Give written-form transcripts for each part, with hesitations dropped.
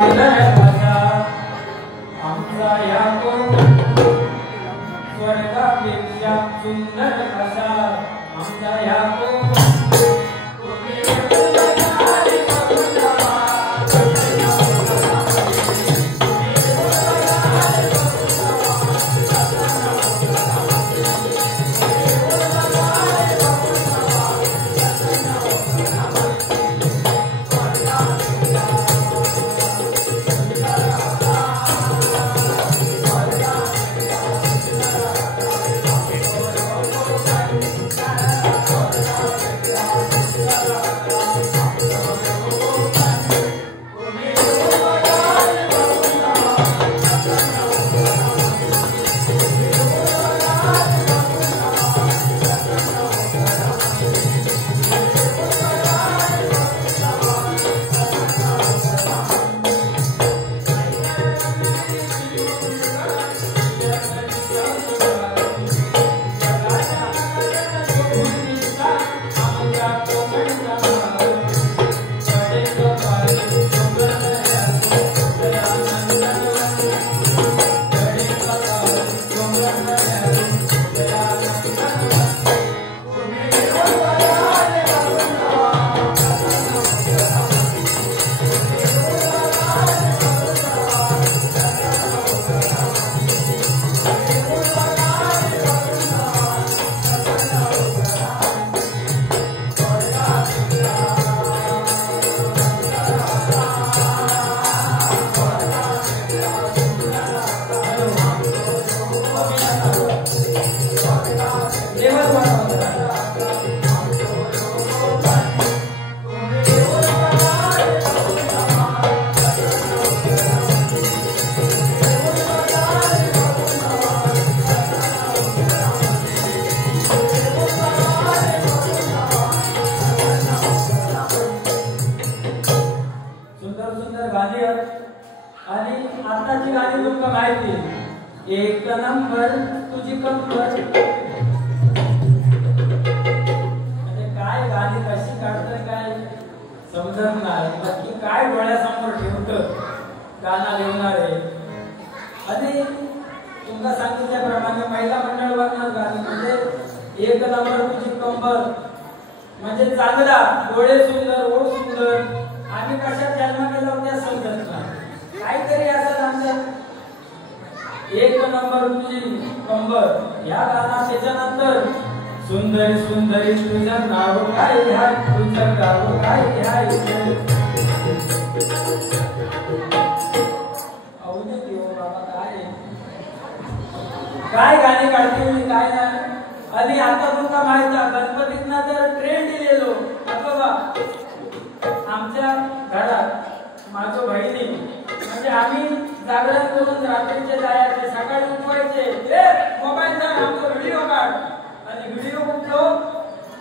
आमचा याकोब स्वर्गापेक्षा सुंदर असा आमचा याकोब आताची गाणी तुमका माहिती एक नंबर तुझी कंबर म्हणजे काय गाणी कशी काढतात काय समजत नाही नक्की काय डोळ्यासमोर ठेवतं गाणं लिहिणारे आणि तुमका सांगितल्याप्रमाणे महिला मंडळ वाजणार गाणी म्हणजे एक नंबर तुझी कंबर म्हणजे चांगला डोळे सुंदर ओठ सुंदर आम्ही कशात जन्म केला होता समजत नाही काहीतरी असं आमचं एक नंबर तुझी कंबर या गाणं त्याच्यानंतर सुंदरी सुंदरी तुझं नाव काय हाय तुझं गाव काय हाय अवने देव बाबा काय गाणी काढते मी काय नाही आणि आता तुमका माहिती आहे गणपतीतना जर ट्रेंड दिलेलो बघा आमच्या घरात माझ्या बहिणी म्हणजे आम्ही जागरण करून रात्रीचे जायचे सकाळी उठवायचे मोबाईल धर आमचा व्हिडिओ काढ आणि व्हिडिओ कुठलो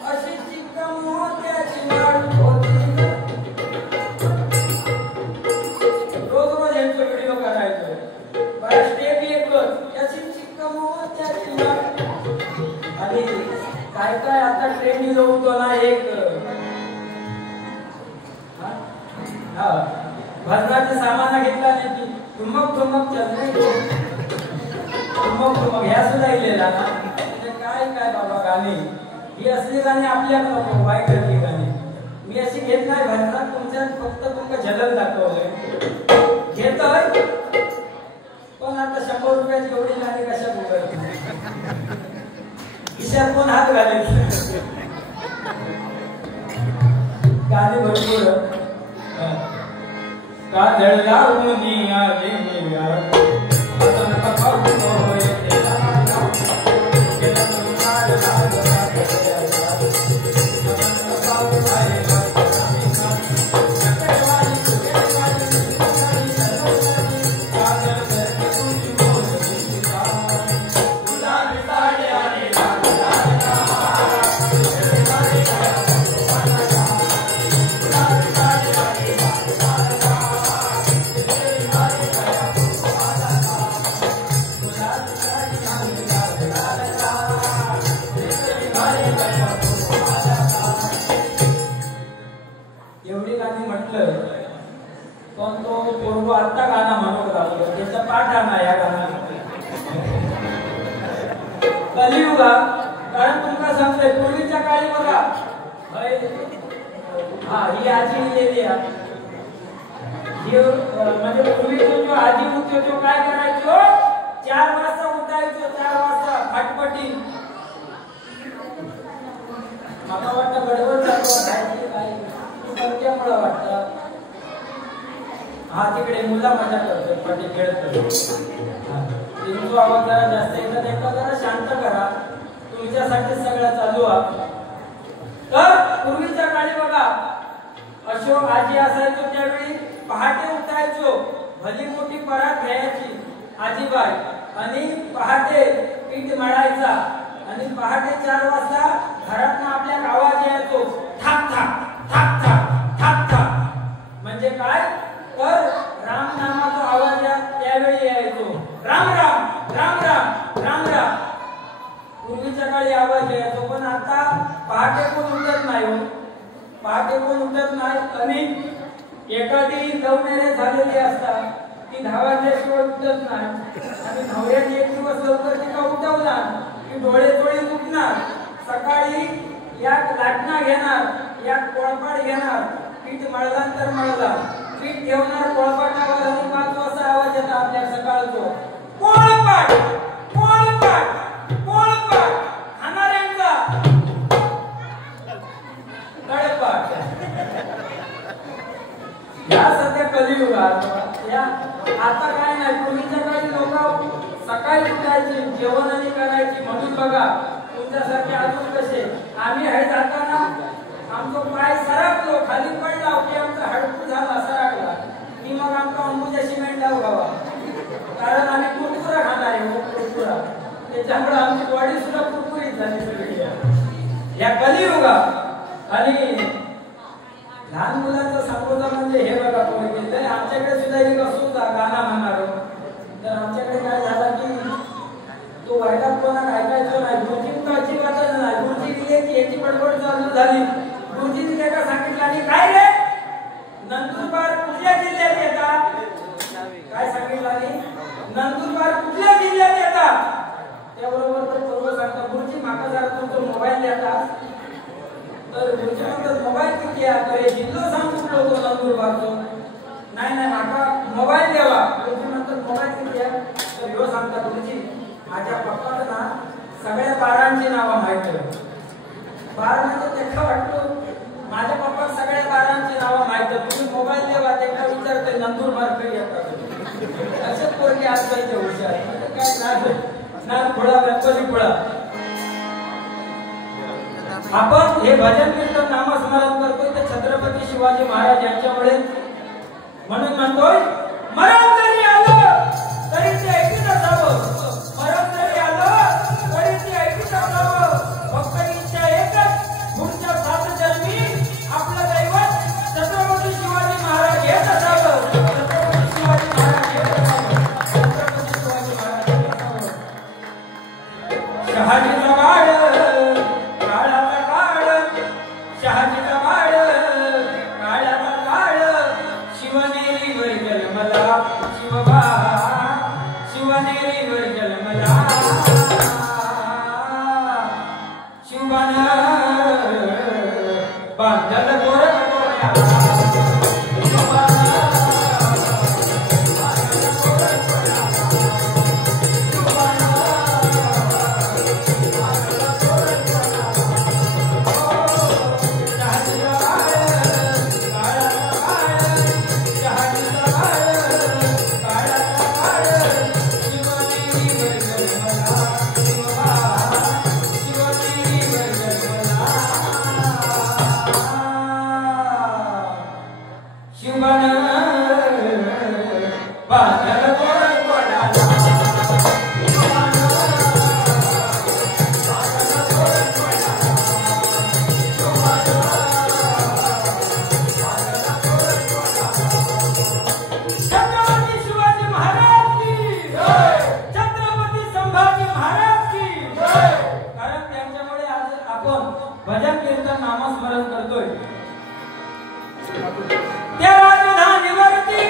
अशी चिक्का मोत्याची वाट होती रोज रोज यांचा व्हिडिओ करायचो बरं स्टेप एकच अशी चिक्का मोत्याची वाट आणि काय काय आता ट्रेंडिंग होतो ना एक भजनाचे सामान घेतला नाही की ठुमक ठुमक चल ठुमक ठुमक ह्या सुद्धा लिहिलेला ना म्हणजे काय काय बाबा गाणी ही असली गाणी आपल्याला नको वाईट असली गाणी मी अशी घेत नाही भजनात तुमच्या फक्त तुमका झलक दाखवलंय घेतोय पण आता 100 रुपयाची एवढी गाणी कशा बोलत खिशात कोण हात घालेल गाणी भरपूर काजळ लावून आले मेरा वतन कपाळून होय तेरा नाव केला तुमार लाग Bye. पोरगो आता गाणं म्हणू लागलो त्याचा पाठ आणा या गाण्याला कलियुगा कारण तुमका सांगतोय पूर्वीच्या काळी बघा हा ही आजी लिहिलेली आहे म्हणजे पूर्वीचा जो आजी होतो तो काय करायचो 4 वाजता उठायचो 4 वाजता फटफटी मला वाटतं गडबड चालू काय कोणत्यामुळे वाटतं हा तिकडे मुला मजा करतोय पटी खेळतोय तुमचा आवाज जरा जास्त येतात एकदा जरा शांत करा तुमच्यासाठी सगळं चालू आहे तर पूर्वीच्या काळी बघा अशोक आजी असायचो त्यावेळी पहाटे उठायचो भली मोठी परात घ्यायची आजीबाई आणि पहाटे पीठ मळायचा आणि पहाटे 4 वाजता घरातून आपल्या आवाज यायचो थाक थाक थाक थाक थाक थाक म्हणजे काय तर राम नामाचा आवाज त्यावेळी यायचो राम राम राम राम राम राम पूर्वीच्या काळी आवाज यायचो पण आता पहाटे कोण उठत नाही हो पहाटे कोण उठत नाही आणि एखादी लव्ह मॅरेज झालेली असतात ती 10 वाजल्याशिवाय उठत नाही आणि नवऱ्याने एक दिवस लवकर तिला उठवला की डोळे उठणार सकाळी या लाटणा घेणार या कोळपाट घेणार पीठ मळल्यानंतर मळला पीठ ठेवणार कोळपाटावर आणि 5 वाजता आवाज येतो आपल्या सकाळचो कोळपाट कोळपाट कोळपाट खाणाऱ्यांचा गडपाट या सध्या कलियुगात या आता काय नाही पूर्वीच्या काळी लोक सकाळी उठायची जेवण आणि करायची म्हणून बघा तुमच्यासारखे अजून कसे आम्ही हे जाताना आमचा पाय सरकलो खाली पडला की आमचा हडकू झाला सरकला की मग आमचा अंबुजा सिमेंट लावावा कारण आम्ही कुरकुरा खाणार आहे कुरकुरा त्याच्यामुळे आमची बॉडी सुद्धा कुरकुरीत झाली सगळी या कलियुगात आणि लहान मुलांचा संबोधन म्हणजे हे बघा पोरगे तर आमच्याकडे सुद्धा एक असो गाणं म्हणणार तर आमच्याकडे काय झालं की तो वाईटात कोणा ऐकायचो नाही गुरुजींचा अजिबातच नाही गुरुजी दिले की याची बडबड चालू झाली गुरुजींनी त्याला सांगितलं आणि काय रे नंदुरबार कुठल्या जिल्ह्यात येतात काय सांगितलं आणि नंदुरबार कुठल्या जिल्ह्यात येतात त्याबरोबर तो पूर्व सांगता गुरुजी माका जरा तुमचा मोबाईल देतात तर गुरुजी म्हणतात मोबाईल किती आहे तर हे जिल्हा सांगू शकतो नंदुरबारचो नाही नाही माका मोबाईल द्यावा गुरुजी म्हणतात मोबाईल किती आहे तर ह्यो सांगता गुरुजी माझ्या पप्पाला ना सगळ्या बारांची नावं माहित आहे बार म्हणजे तेव्हा वाटतो माझ्या पप्पाला सगळ्या बारांची नावं माहित आहे तुम्ही मोबाईल द्यावा तेव्हा विचारते नंदुरबार कधी येतात असे पोरगे आजकालचे हुशार काय ना थोडा व्यापारी पुढा आपण हे भजन कीर्तन नामस्मरण करतोय ते छत्रपती शिवाजी महाराज यांच्यामुळे म्हणून म्हणतोय मरण जरी आलं तरी ते ऐकत असावं मरण जरी आलं तरी ते ऐकत असावं फक्त इच्छा एकच पुढच्या 7 जन्मी आपलं दैवत छत्रपती शिवाजी महाराज हेच असावं छत्रपती शिवाजी महाराज हेच असावं छत्रपती शिवाजी महाराज हेच असावं शहाजीचा वाड शहाजीचा वाड काळाचा काळ शिवनेरीवर जन्मला शिवबा शिवनेरीवर जन्मला शिवबान बांधल गोरख भजन कीर्तन नामस्मरण करतोय त्या राजधानीवरती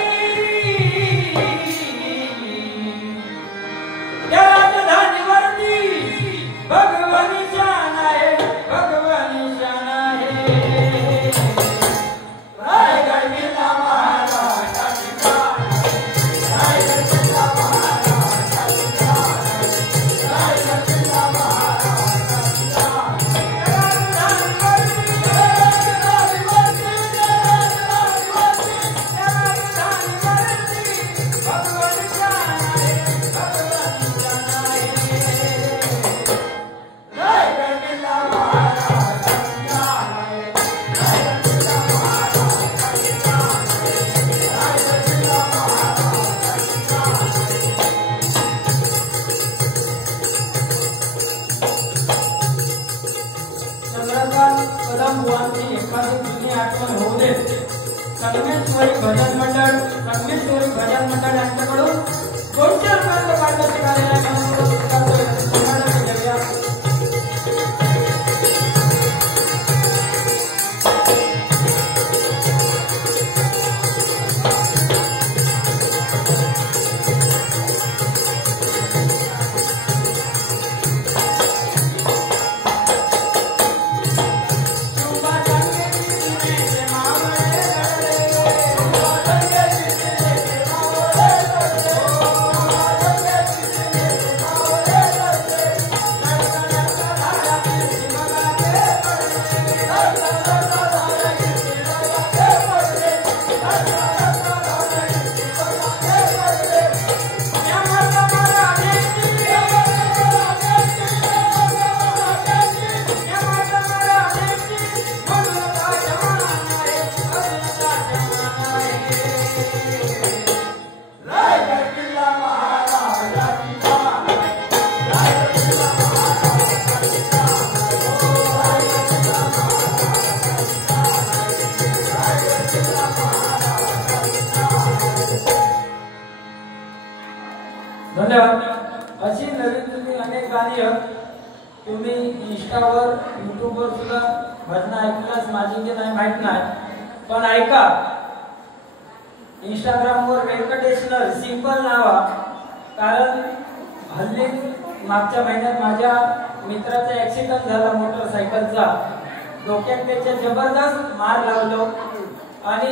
स्वरी भजन मंडळ संगीत स्वरी भजन मंडळ यांच्याकडून 200 रुपयांचं पारितोषिक आलेलं आहे. धन्यवाद. अशी नवीन तुम्ही अनेक गाणी तुम्ही इंस्टावर युट्यूबवर सुद्धा भजन ऐकलाच माझी की नाही माहित नाही, पण ऐका. इंस्टाग्रामवर व्यंकटेश्वर सिंपल नावा, कारण हल्ली मागच्या महिन्यात माझ्या मित्राचा ऍक्सिडेंट झाला मोटरसायकलचा. डोक्यात त्याच्या जबरदस्त मार लावलो आणि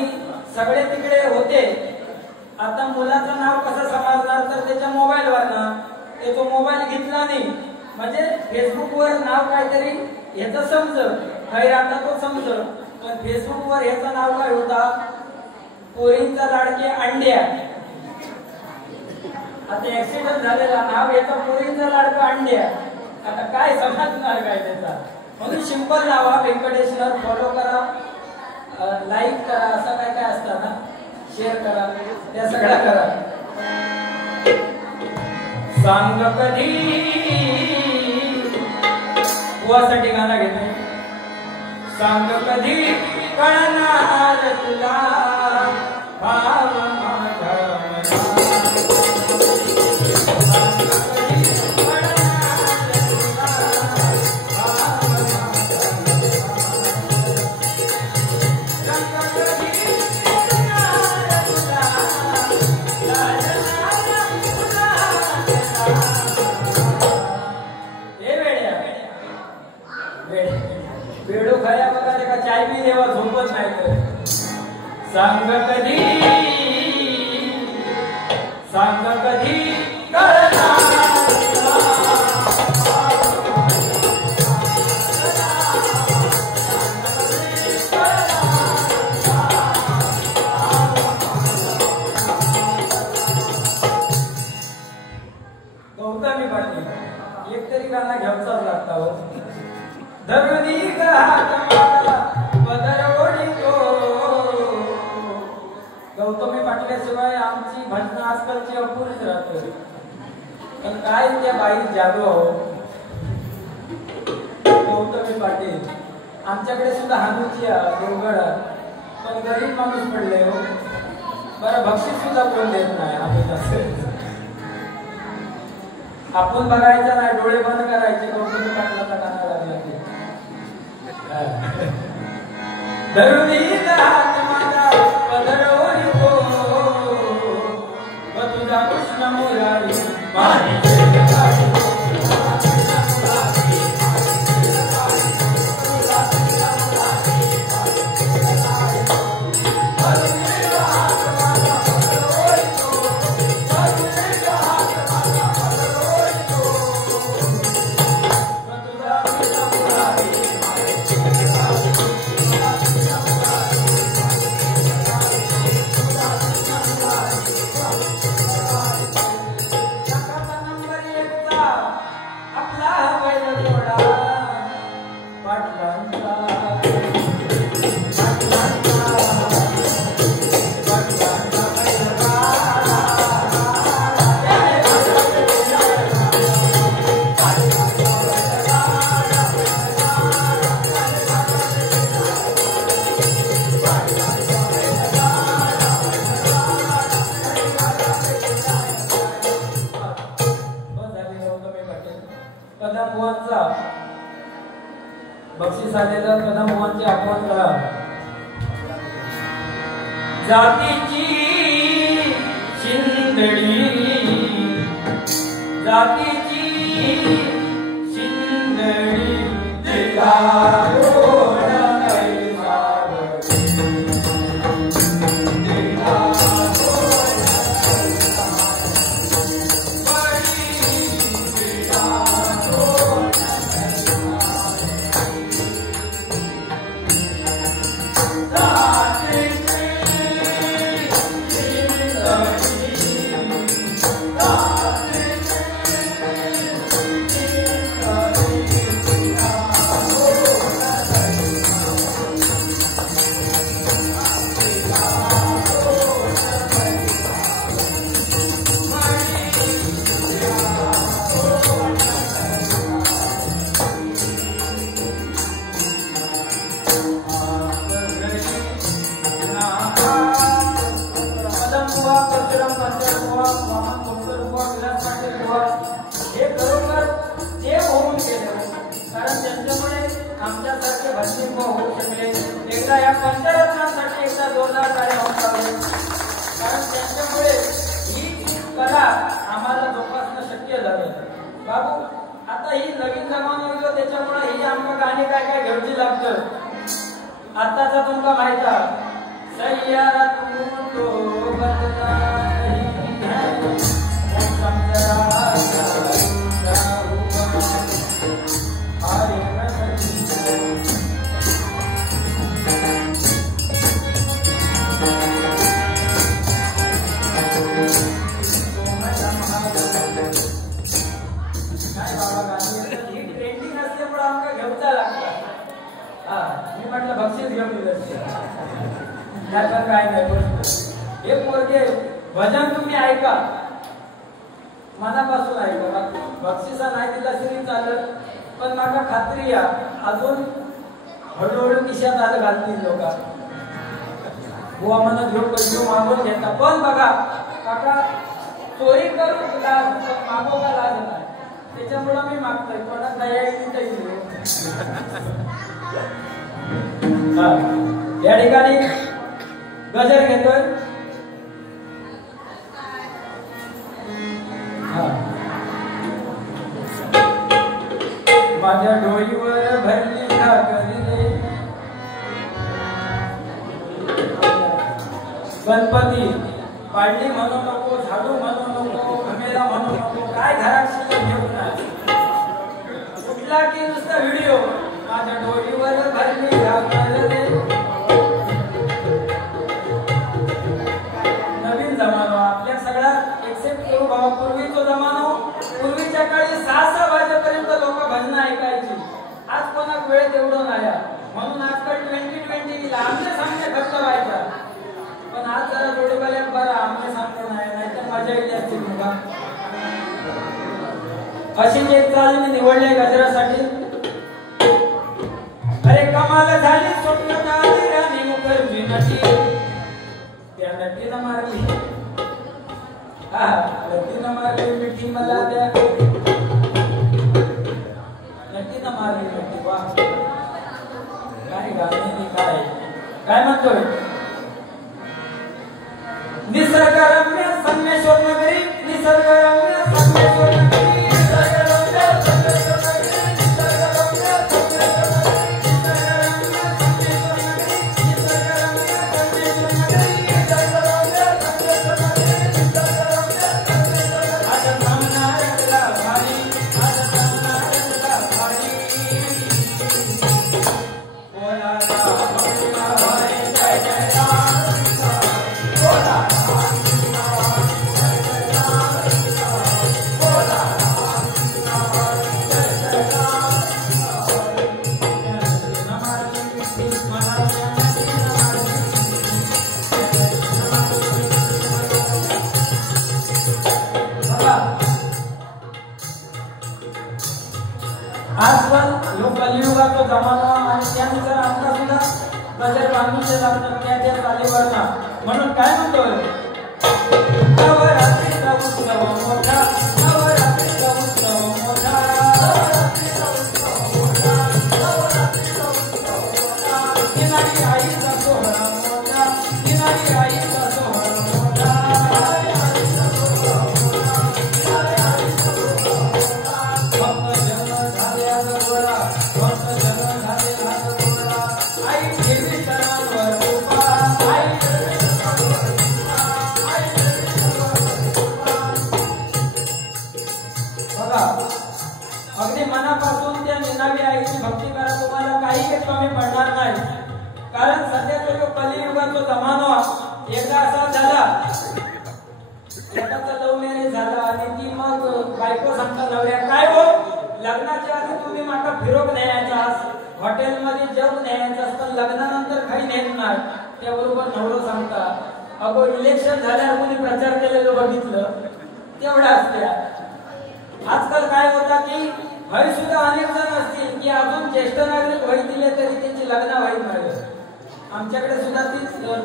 सगळे तिकडे होते. आता मुलाचं नाव कसं समजणार तर त्याच्या मोबाईलवरनं. ते तो मोबाईल घेतला नाही म्हणजे फेसबुकवर नाव काहीतरी ह्याचं समजलं, खैर आता तो समजलं, पण फेसबुकवर ह्याचं नाव काय होता, पोरींचा लाडके अंड्या. आता ऍक्सिडेंट झालेला नाव याचा पोरींचा लाडका अंड्या. आता काय समजणार काय त्याचा, म्हणून सिंपल नावा व्यंकटेश्वर. फॉलो करा, लाईक करा, असं काय काय असतं ना, शेअर करा, त्या सगळ्या करा. सांग कधी बुवासाठी गाणं घेतोय. सांग कधी कळणार तुला भाव माझा चाय बी देवा झोपत नाही तर. सांग कधी, सांग कधी गौतमी पाटील एक तरी गाणं घ्यायचाच लागता हो. धरुणी गौतमी पाटल्याशिवाय आमची भजन आजकालची अपुरीच राहते. पण काय त्या बाई जादू हो गौतमी पाटील. आमच्याकडे सुद्धा हानूची देवगड, पण गरीब माणूस पडले हो. बरं बक्षीस सुद्धा कोण देत नाही. आम्ही आपण बघायचं नाही, डोळे बंद करायचे. गौतमी पाटलाचा गाणं लागला की धरुणी हात माझा पदरवरी हो, तुझा कृष्ण मुरारी बुवांचा बक्षीस आलेलं कदम बुवांची आठवण करा. जातीची शिंदडी जातीची शिंदडी या पंचरत्नांसाठी एकदा जोरदार ताली वाजवावी. कारण त्यांच्यामुळे ही कला आम्हाला जोपासणं शक्य झालं. बाबू आता ही नवीन जमाना होतो त्याच्यामुळे ही आमच्या गाणी काय काय घेऊची लागतं. आताचा तुमका माहित आहे सय्यारात तो बदलाही बक्षीस घेऊन काय नाही. हे पोरगे भजन तुम्ही ऐका मनापासून ऐका. बक्षिसा नाही दिला तरी चालत पण मला खात्री या अजून हळूहळू खिशात आलं घालतील लोक. बुवा मनात घेऊन पैसे मागून घेता पण बघा काका चोरी करून मागो का लाज नाही. त्याच्यामुळे मी मागतोय कोणा दया या ठिकाणी गजर घेतोय. माझ्या डोईवर भरली गणपती पाडली म्हणू नको झाडू म्हणू नको घमेला म्हणू नको काय घरात शिल्लक घेऊ नये कुठला की नुसता व्हिडिओ माझ्या डोईवर भरली नवीन जमाना आपल्या सगळ्या एक्सेप्ट करू बाबा. पूर्वीचा जमाना पूर्वीच्या काळी 6 वाजेपर्यंत लोक भजन ऐकायची. आज कोणाक वेळ तेवढं नाही म्हणून आजकाल 2020 आमने सामने खर्च व्हायचा. पण आज जरा जोडीवाल्या बरं आमने सामने नाही तर मजा येते असते तुला. अशीच एक चाल मी निवडले गजरासाठी. अरे कमाल झाली स्वप्न राणी मुखर्जी नटी त्या नटीनं मारली नटीनं मारली मिठी मला द्या नटीनं मारली मिठी. वा काय गाणी काय काय म्हणतोय. निसर्गरम्य संगमेश्वर नगरी निसर्गरम्य संगमेश्वर नगरी आज पण ह्यो कलियुगाचा जमाना आणि त्यानुसार आमचा सुद्धा गजर बांधून लागतात त्या चालीवर ना. म्हणून काय म्हणतोय नवरात्रीचा उत्सव मोठा नवरात्रीचा उत्सव मोठा विठोबाची भक्ती करा, तुम्हाला काही कमी पडणार नाही. कारण सध्याचा जो कलियुगाचा जमाना एकदा असा झाला, एकाचा लव्ह मॅरेज झाला आणि ती मग बायको सांगता नवऱ्या काय हो लग्नाच्या आधी तुम्ही मला फिरोक न्यायचा, हॉटेलमध्ये जेवण न्यायचं असतं, लग्नानंतर काही नेत नाही. त्याबरोबर नवरा सांगता अगो इलेक्शन झाल्यावर कोणी प्रचार केलेलं बघितलं तेवढा असत्या. आजकाल काय होता की भाई सुद्धा अनेक जण असतील की अजून ज्येष्ठ नागरिक वही दिले तरी त्यांची लग्न व्हायला मिळेल. आमच्याकडे सुद्धा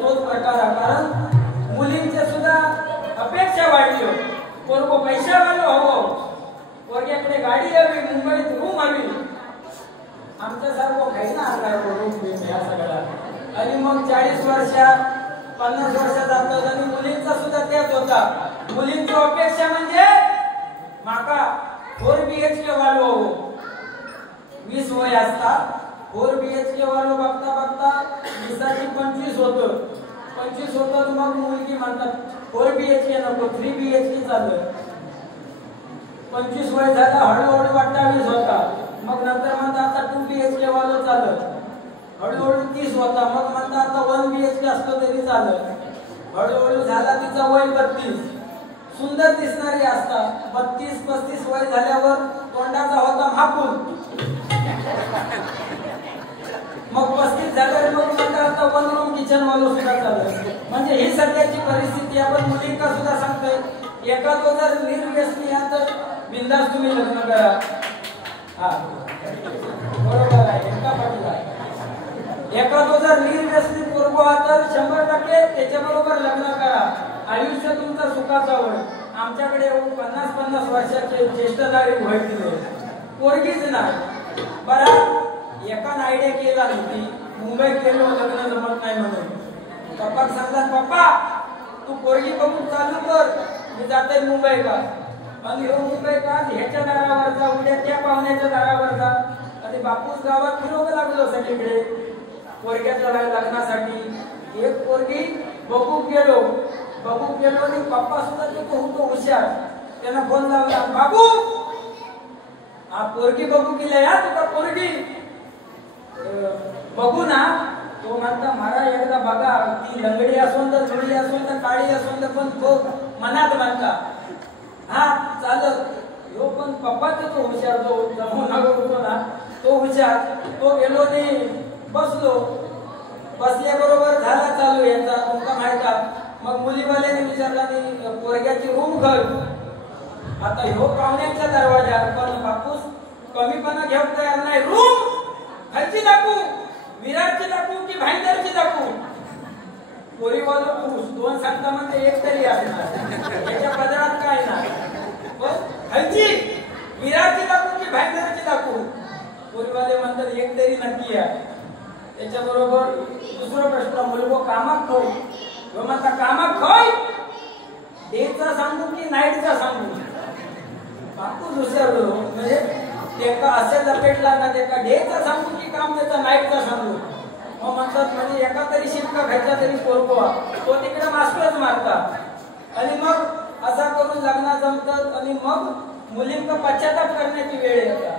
तोच प्रकार आहे. कारण मुलींचे सुद्धा अपेक्षा वाढली, पोरगो पैशावाला हवो, पोरग्याकडे गाडी हवी, मुंबईत रूम हवी. आमच्यासारखं काही ना आलाय रूम या सगळ्याला. आणि मग 40 वर्षात 50 वर्षात जातात आणि मुलींचा सुद्धा तेच होता. मुलींची अपेक्षा म्हणजे माका 4 BHK वालो हो. 20 वय असता 4 BHK वालो बघता बघता 20ची 25 होतं. 25 होतं मग मुलगी म्हणतात 4 BHK नको 3 BHK चाललं. 25 वय झालं, हळूहळू 28 होता. मग नंतर म्हणतात आता 2 BHK वालो चाललं. हळूहळू 30 होता. मग म्हणतात आता 1 BHK असतो तरी चाललं. हळूहळू झाला तिचा वय 32. सुंदर दिसणारी असतात. 32-35 वय झाल्यावर तोंडाचा होता महापूल. मग 35 झाल्यावर मग म्हणतात आता 1 रूम किचन वालो सुद्धा चाललं. म्हणजे ही सध्याची परिस्थिती. आपण मुलींना सुद्धा सांगतोय एका तो जर निर्व्यसनी आहे तर बिंदास तुम्ही लग्न करा. हा बरोबर आहे. एका तो जर निर्व्यसनी पोरगो तर 100% त्याच्याबरोबर लग्न करा. आयुष्य तुमचं सुखाचं होईल. आमच्याकडे 50-50 वर्षाचे ज्येष्ठ नागरिक व्हायचे पोरगीच नाही. बरं एकानं आयडिया केला होती मुंबईत गेलो लग्न जमत नाही म्हणून. पप्पा सांगतात पप्पा तू पोरगी बघून चालू कर, मी जाते मुंबई का. आणि हो मुंबई का ह्याच्या दारावर जा, उद्या त्या पाहुण्याच्या दारावर जा. आणि बापूस गावात फिरवं लागलो सगळीकडे पोरग्याच्या लग्नासाठी. एक पोरगी बघू गेलो आणि पप्पा सुद्धा तो होतो हुशार. त्यानं फोन लावला बाबू हा पोरगी बघू गेला या तुका पोरगी बघू ना. तो म्हणता मला एकदा बघा ती लंगडी असून तर जुळी असून तर काळी असून तर पण तो मनात म्हणता हा चालत. यो पण पप्पाच तो हुशार जो जमून होतो ना तो हुशार. तो गेलो आणि बसलो. बसल्याबरोबर झाला चालू यांचा तुमका माहिती. मग मुलीवाल्याने विचारला की पोरग्याची रूम घर. आता ह्यो पाहुण्याच्या दरवाजा पण बापूस कमीपणा घेऊन तयार नाही. रूम खायची दाखवू, विराटची दाखवू की भाईंदरची दाखवू. पोरीवालो पुरुष दोन सांगता म्हणजे एक तरी असणार. याच्या पदरात काय नाही. खायची विराटची दाखवू की भाईंदरची दाखवू. पोरीवाले म्हणतात एक तरी नक्की आहे. त्याच्याबरोबर दुसरा प्रश्न मुलगो कामात खोय. म्हणता कामात खोय डेचा सांगू की नाईटचा सांगू. बापू दुसऱ्या म्हणजे एका असे लपेटला ना एका डेचा सांगू की काम त्याचा नाईटचा सांगू. मग म्हणतात म्हणजे एका तरी शिपका घ्यायचा तरी पोरगो तो तिकडे मास्टरच मारतात. आणि मग असा करून लग्न जमतात आणि मग मुलींना पश्चाताप करण्याची वेळ येतात.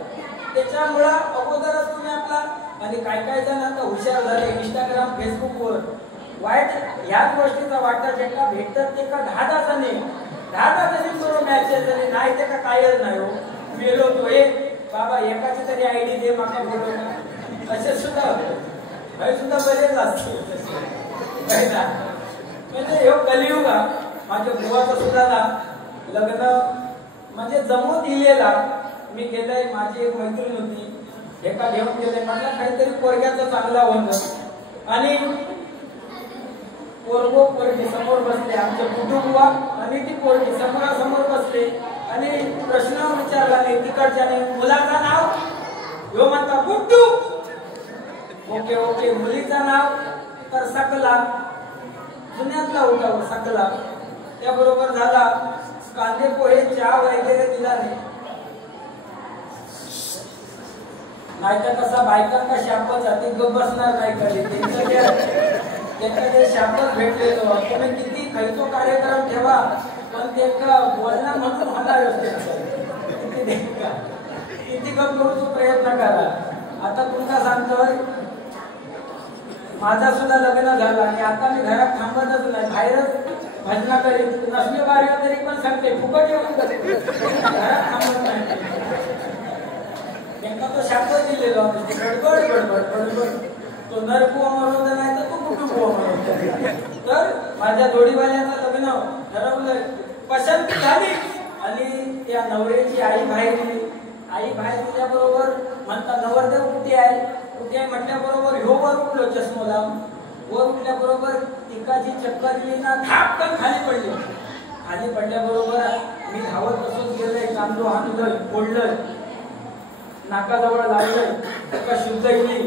त्याच्यामुळे अगोदरच तुम्ही आपला आणि काय जण आता हुशार झाले इंस्टाग्राम फेसबुकवर वाईट ह्याच गोष्टीचा वाटा जेका भेटतात ते का 10 तासाने बरोबर मॅचेस झाले नाही ते का कायच नाही हो. मेलो तो एक बाबा एकाची तरी आयडी दे माका बोलव असे सुद्धा हे सुद्धा बरेच असते. म्हणजे हे कलियुग माझ्या बुवाचं सुद्धा ना लग्न म्हणजे जमू दिलेला. मी गेलंय माझी एक मैत्रीण होती एका घेऊन गेले म्हटलं काहीतरी पोरग्याचं चांगला होणं. आणि पोरगो पोरगी समोर बसले आमचे कुटुंब आणि ती पोरगी समोरासमोर बसले आणि प्रश्न विचारला नाही तिकडच्याने मुलाचं नाव ह्यो म्हणता गुड्डू. ओके मुलीचं नाव तर सकला जुन्यातला होता सकला. त्याबरोबर झाला कांदे पोहे चहा वगैरे दिला नाही तर कसा बायकांना शापच जाते गप बसणार नाही कधी. त्यांच्याकडे शापच भेटले तुम्ही किती खैचो कार्यक्रम ठेवा पण त्यांना बोलणं म्हणून होणार किती गप करूचा प्रयत्न करा. आता तुमका सांगतोय माझा सुद्धा लग्न झालं आणि आता मी घरात थांबतच नाही, बाहेरच भजना करीत नसले बाहेर तरी पण सांगते फुकट येऊन घरात थांबत नाही. त्यांना तो शाप दिलेलो गडबड गडबड गडबड तो नरकुवा मरवता नाही तर तो कुटुंब मरवता. तर माझ्या जोडीवाल्याचं लग्न ठरवलं, पसंती झाली आणि त्या नवऱ्याची आई बाहेर गेली. आई बाहेर गेल्याबरोबर म्हणता नवरदेव कुठे आहे कुठे आहे म्हटल्याबरोबर ह्यो वर उठलो चष्मा लावून. वर उठल्याबरोबर तिकाची चक्कर गेली ना थापकन खाली पडली. खाली पडल्याबरोबर मी धावत तसंच गेलोय, कांदो हाणलं फोडलं नाकाजवळ लागलं, तिका शुद्ध गेली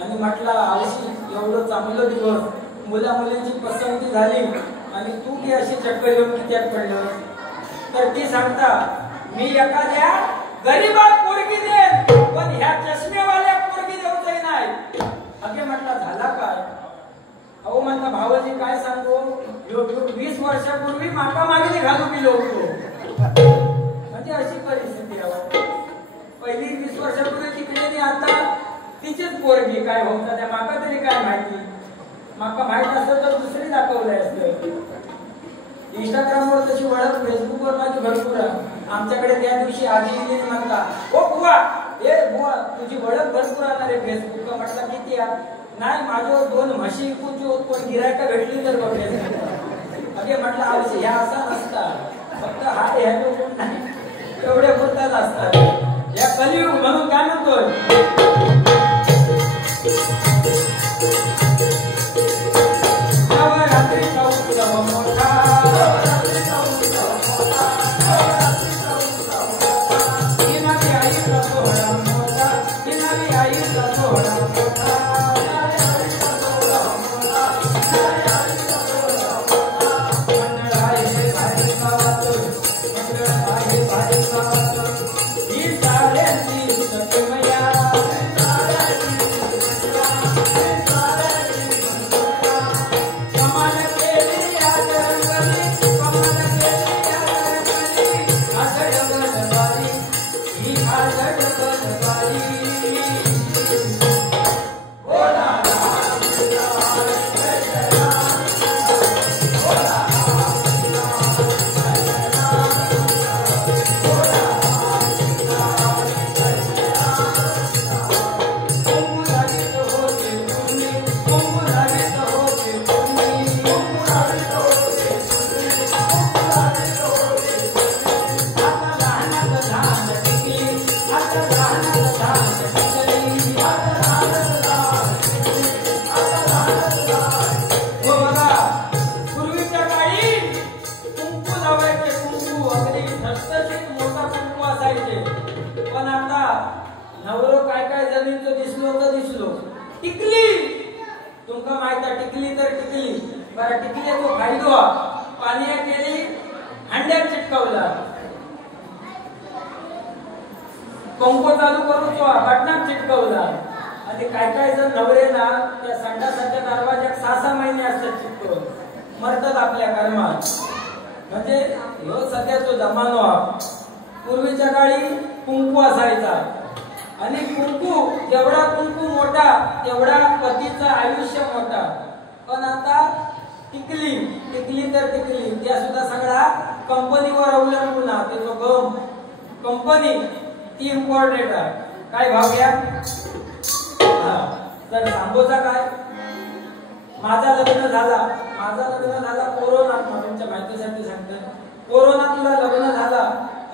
आणि म्हटलं आवशी एवढं चांगलं दिवस मुला मुलींची पसंती झाली आणि तू की अशी चक्कर येऊन कित्यात पडलं. तर ती सांगता मी एखाद्या गरीबात पोरगी देन पण ह्या चष्मेवाल्या पोरगी देऊच नाही. अगे म्हटलं झाला काय. अहो म्हणता भावाजी काय सांगू 20 वर्षापूर्वी माका मागणी घालू गेलो होतो. म्हणजे अशी परिस्थिती आहे. पहिली 20 वर्षापूर्वी तिकडे आता तिचीच पोरगी काय होता त्या माका तरी काय माहिती. माका माहित असतं तर दुसरी दाखवलंय असतं. इंस्टाग्रामवर तशी ओळख फेसबुकवर माझी भरपूर आहे. आमच्याकडे त्या दिवशी आजी गेली म्हणता ओ बुवा ए बुवा तुझी ओळख भरपूर आहे ना रे फेसबुक. म्हटलं किती आहे. नाही माझ्यावर 2 म्हशी इकूची होत पण गिरायका भेटली तर बघ फेसबुक. अगे म्हटलं आवशी ह्या असा नसता फक्त हा ह्या लोक नाही एवढे पुरताच असतात. या कलियुग म्हणून काय म्हणतोय पंखो चालू करून तो बटनात चिटकवला आणि काय जण नवरे ना त्या संडासाच्या दरवाज्यात 6-6 महिने असतात चिटकवून मरतात आपल्या कर्मात. म्हणजे ह्यो सध्याचो जमानो हा. पूर्वीच्या काळी कुंकू असायचा आणि कुंकू जेवढा कुंकू मोठा तेवढा पतीचं आयुष्य मोठा. पण आता टिकली तर टिकली त्या सुद्धा सगळा कंपनीवर अवलंबून आहे. ते जो गम कंपनी ती इम्पॉर्टंट आहे. काय भाव घ्या. तर सांगोचा काय माझा लग्न झाला कोरोनात. तुमच्या माहितीसाठी सांगतो कोरोनातला लग्न झाला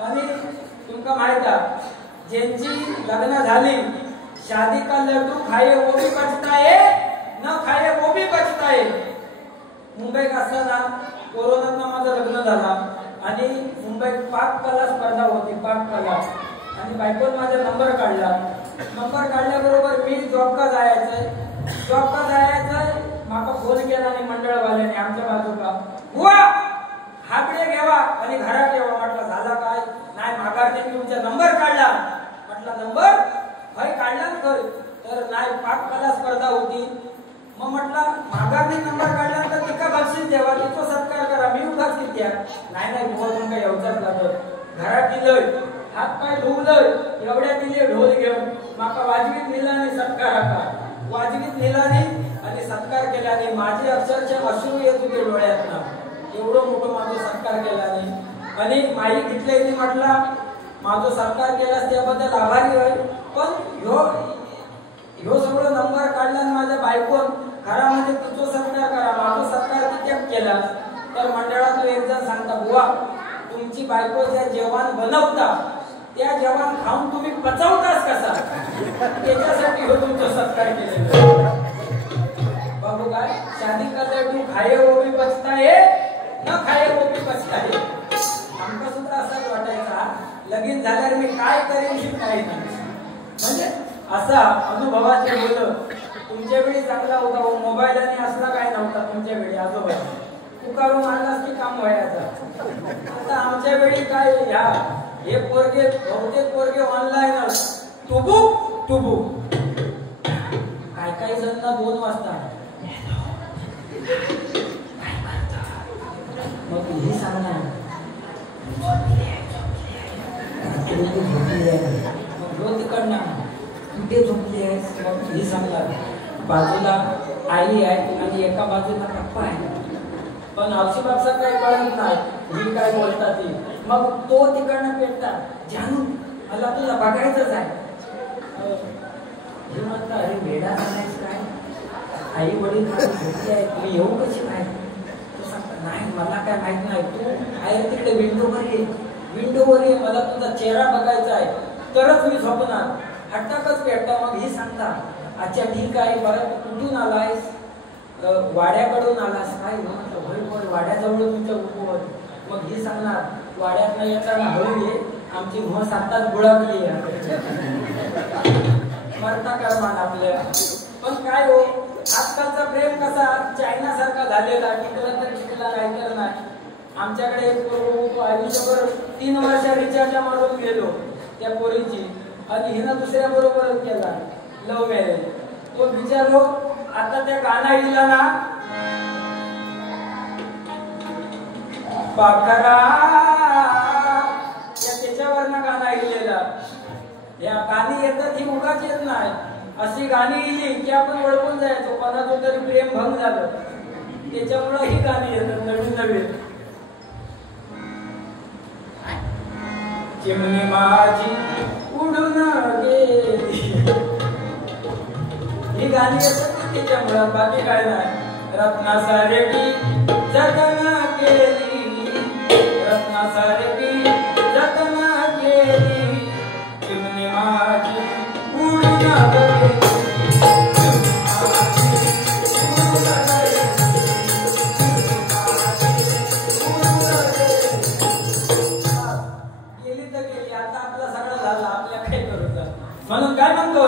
आणि तुमका माहित आहे ज्यांची लग्न झाली शादी का लड्डू खाए वो भी पछताए न खाए वो भी पछताए. मुंबईत असताना कोरोनात माझं लग्न झाला आणि मुंबईत पाककला स्पर्धा होती पाककला आणि बायकोन माझा नंबर काढल्याबरोबर मी जॉबका जायचंय माका फोन केला आणि मंडळवाल्याने आमच्या बाजूला बुवा हाकडे घ्यावा आणि घरात यावा. म्हटलं झाला काय. नाही माघार त्यांनी तुमचा नंबर काढला. म्हटलं नंबर भाई काढला खर तर नाही पाककला स्पर्धा होती. मग म्हटलं माघारने नंबर काढला तर तिका बक्षीस द्यावा तिचा सत्कार करा. मी उगाच तिथ्या नाही बुवा तुमका येऊचाच लागत. घरात दिलंय हात पाय धुवलं एवढ्या दिले ढोल घेऊन माका वाजवीत नेलानी सत्कार वाजवीत नेलानी आणि सत्कार केल्याने माझे अक्षरशः अश्रू येत होते डोळ्यातनं एवढं मोठं माझं सत्कार केल्याने आणि माई घेतल्याने म्हटला माझं सत्कार केलास त्याबद्दल आभारी होय पण ह्यो सगळं नंबर काढला माझ्या बायकोन खरा म्हणजे तुझं सत्कार करा माझं सत्कार किती केला तर मंडळात एक जण सांगता बुवा तुमची बायको ज्या जेवण बनवता त्या जेवण खाऊन तुम्ही पचवताच कसा त्याच्यासाठी हो तुमचं सत्कार केलेलं बाबू काय शादी करता तू खाये वो भी पचताये न खाये वो भी पचताये आमका सुद्धा असंच वाटायचा लगीन झाल्यावर मी काय करेन काही नाही म्हणजे असा अनुभवाचे बोल तुमच्या वेळी चांगला होता मोबाईल आणि असला काय नव्हता तुमच्या वेळी आजोबा पुकारून आणलास की काम व्हायचं आता आमच्या वेळी काय ह्या हे पोरगे बहुतेक पोरगे ऑनलाईन टुबू काय काही जण 2 वाजता मग हे सांगणार कुठे झोपली आहेस मग हे सांगणार बाजूला आई आहे आणि एका बाजूला पप्पा आहे पण औषधाचा काही कळत नाही ही काय बोलतात ती मग तो तिकडनं पेटतात जानू मला तुला बघायचंच आहे हे म्हणता अरे वेडा झालायस काय आई वडील झोपले आहेत तुम्ही येऊ कशी काय तू सांगता नाही मला काय माहित नाही तू आहे तिकडे विंडोवर ये मला तुझा चेहरा बघायचा आहे तरच मी झोपणार हट्टाकच पेटता मग ही सांगता अच्छा ठीक आहे बरं कुठून आलायस वाड्याकडून आलास काय म्हटलं वाड्याजवळ तुमच्या उपवर मग ही सांगणार वाड्यातनं येताना हळू ये आमची म्हस आताच बुळाकली मरता करमान आपल्या पण काय हो आजकालचा प्रेम कसा चायना सारखा झालेला टिकला तर टिकला नाही तर नाही आमच्याकडे एक आयुष्यभर 3 वर्ष रिचार्ज मारून गेलो त्या पोरीची आणि हिनं दुसऱ्या बरोबरच केला लव्ह मॅरेज तो विचारो आता त्या गाणं इला ना पाखरा त्याच्यावरनं गाणं ऐकलेला या गाणी येतात ही उगाच येत नाही अशी गाणी इली की आपण ओळखून जायचो कोणाचं तरी प्रेम भंग झालं त्याच्यामुळे ही गाणी येतात नवीन नवीन चिमणी माझी उडून गेली ही गाणी येतात त्याच्यामुळे बाकी काय नाही रत्नासारखी जतन केली रत्नासारखी जतन केली चिमणी माझी उडून गेली म्हणून काय म्हणतो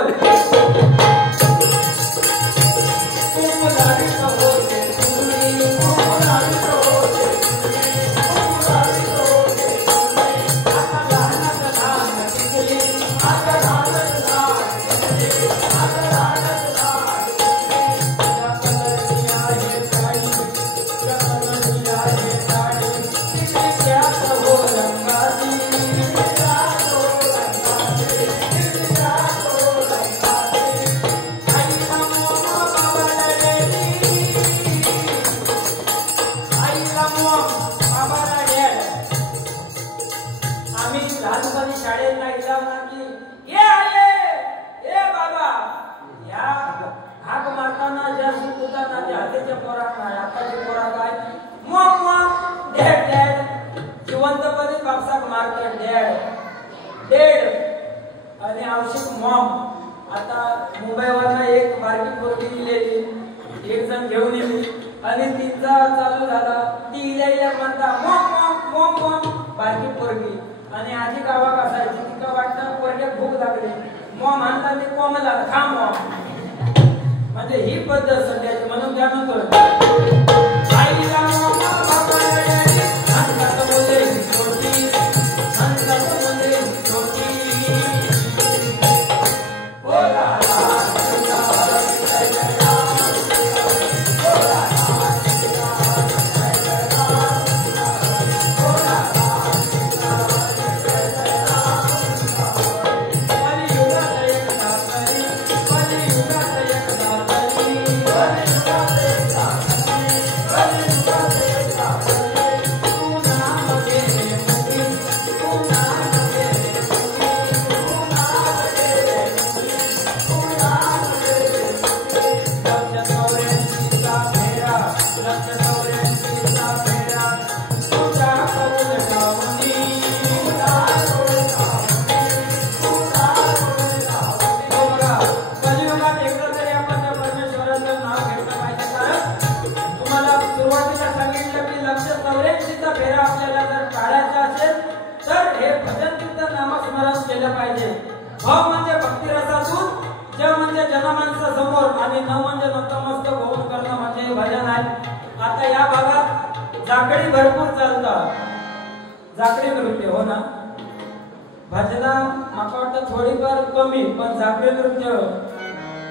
म्हणजे ही पद्धत सध्याची म्हणून काय म्हणतो गाणी भरपूर चालतात. जागरी नृत्य हो ना, भजना माका वाटतं थोडीफार कमी, पण जागरी नृत्य.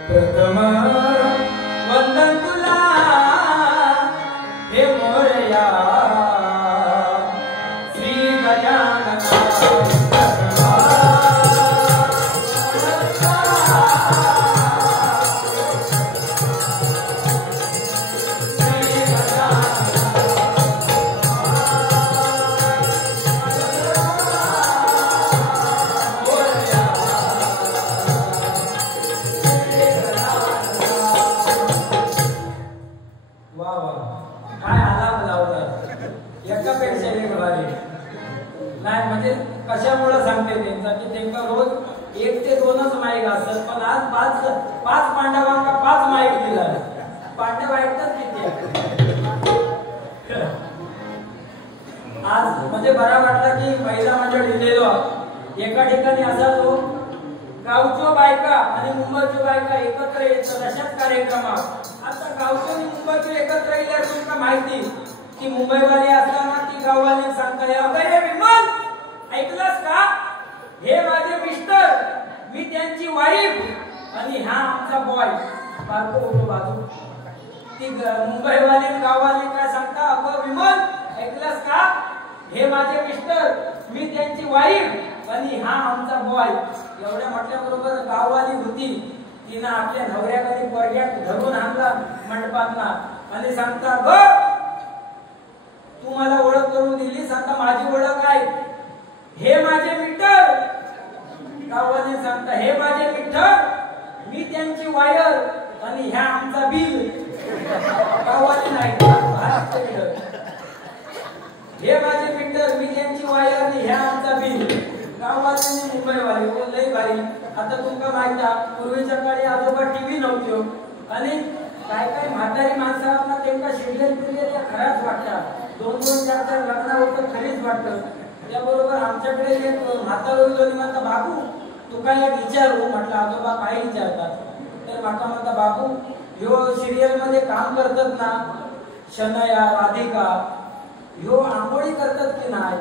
प्रथम वंदन तुला हे मोरया श्री गजानना. कशामुळे सांगते त्यांचा की त्यांना रोज 1 ते 2च माईक असतात, पण आज पाच पांडवांना 5 माईक दिला. पांडव ऐकतात किती आज. म्हणजे बरा वाटला की महिला मंडळ दिलेलो एका ठिकाणी असा तो गावच्या बायका आणि मुंबईच्या बायका एकत्र येतात अशाच कार्यक्रमात. आता गावच्या आणि मुंबईचे एकत्र येईल तुमका माहिती की मुंबईवाले असताना ती गाववाले सांगता विमल ऐकलंस का, हे माझे मिस्टर, मी त्यांची वाईफ आणि हा आमचा बॉय. बारको होतो बाजू. ती मुंबईवाली गाववाली काय सांगता, अगं विमल ऐकलंस का, हे माझे मिस्टर, मी त्यांची वाईफ आणि हा आमचा बॉय. एवढ्या म्हटल्याबरोबर गाववाली होती, तिनं आपल्या नवऱ्याकडे पोरग्यात धरून आणला मंडपातला आणि सांगता, ग तू मला ओळख करून दिली, सांगता माझी ओळख काय, हे माझे मिस्टर. गाववाले सांगता, हे माझे मिस्टर, मी त्यांची वायर आणि ह्या आमचा बिल. गाववाले नाही, हे माझे मिस्टर, मी त्यांची वायर आणि ह्या आमचा बिल. गाववाले मुंबईवाले हो लय भारी. आता तुमका माहिती आहे पूर्वीच्या काळी आजोबा टीव्ही नव्हतो आणि काय काय म्हातारी माणसांना त्यांना सिरियल पिरियल खराच वाटतात. 2-2, 4-4 लग्न होतं खरीच वाटतं. त्याबरोबर आमच्याकडे एक म्हातारी म्हणता, बाबू तू काय एक विचारू. म्हटलं आजोबा काय विचारतात. तर माका म्हणता, बाबू ह्यो सिरियल मध्ये काम करतात ना शनया राधिका, ह्यो आंघोळी करतात की नाही.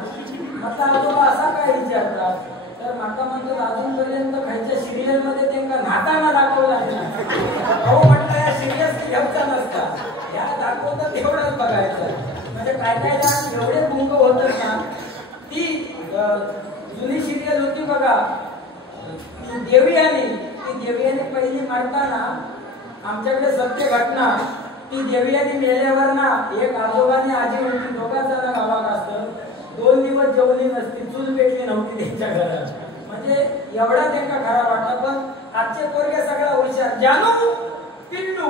म्हटलं आजोबा असा काय विचारतात. तर माका म्हणतात, अजूनपर्यंत खायच्या सिरियल मध्ये त्यांना नाताना दाखवला नाही. अहो म्हटलं या सिरियस घ्यायचा नसता, या दाखवतात एवढंच बघायचं. म्हणजे काय काय जण एवढे गुंग होत ना. ती जुनी सिरियल होती बघा देवयानी. ती देवयानी पहिली मांडताना आमच्याकडे सत्य घटना. ती देवयानी मेल्यावर ना एक आजोबानी आजी होती, दोघांचा गावात असतं. 2 दिवस जेवली नसती, चूल पेटली नव्हती त्यांच्या घरात. म्हणजे एवढा त्यांना खरा वाटला. पण आजचे पोरगे सगळा हुशार. जानू पिल्लू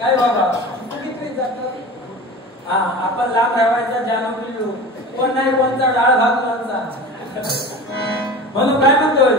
काय बाबा किती जातात. हा आपण लांब राहायचा जानू पिल्लू. कोण नाही कोणचा डाळ भात कोणचा. म्हणून काय म्हणतोय,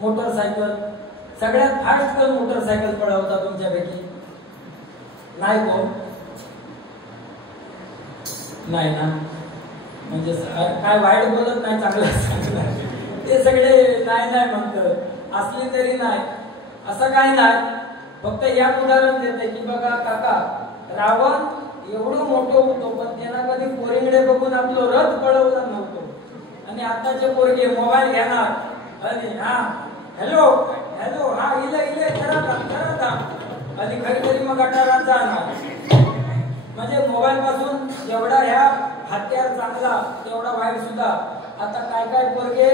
मोटरसायकल सगळ्यात फास्ट कोण मोटरसायकल पळवता तुमच्यापैकी? नाही कोण? नाही ना. म्हणजे काय वाईट बोलत नाही, चांगलं सांगणार. ते सगळे नाही नाही म्हणतात. असली तरी नाही असं काही नाही. फक्त या उदाहरण देते की बघा काका, रावण एवढं मोठं होतो पण त्यांना कधी पोरींकडे बघून आपलं रथ पळवला नव्हतो. आणि आताचे पोरगे मोबाईल घेणार आणि हा हॅलो हॅलो हा इले इले करत आणि खरी तरी मग गटारात जाणार. म्हणजे मोबाईल पासून एवढा ह्या हत्यार चांगला तेवढा वाईट सुद्धा. आता काय काय पोरगे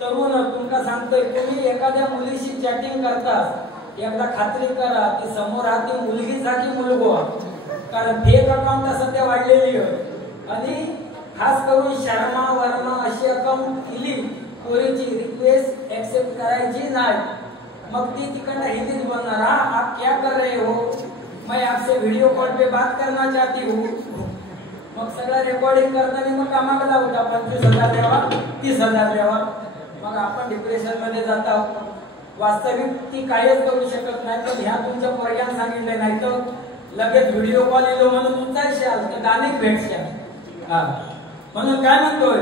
तरुण तुमका सांगतोय, तुम्ही एखाद्या मुलीशी चॅटिंग करता, एकदा खात्री करा की समोर आती मुलगीचा की मुलगो, कारण फेक अकाउंट सध्या वाढलेली आहे. आणि खास करून शर्मा वर्मा अशी अकाउंट केली, पोरीची रिक्वेस्ट एक्सेप्ट करायची नाही, मग ती तिकडनं हिंदीत बोलणार, हा आप क्या कर रहे हो, मैं आपसे वीडियो कॉल पे बात करना चाहती हूँ. मग सगळं रेकॉर्डिंग करताना मग कामाला जाऊया, 25,000 द्यावा, 30,000 द्यावा. मग आपण डिप्रेशन मध्ये जातो. वास्तविक ती काहीच करू शकत नाही. पण ह्या तुमच्या पोरग्यानं सांगितले नाही तर लगेच व्हिडिओ कॉल येलो म्हणून उचलशाल तर दानिक भेटशाल. हा म्हणून काय म्हणतोय,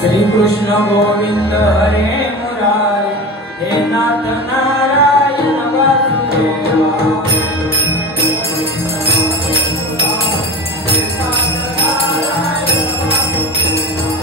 श्री कृष्ण गोविंद हरे मुरारी, हे नाथ नारायण वासुदेवा. श्री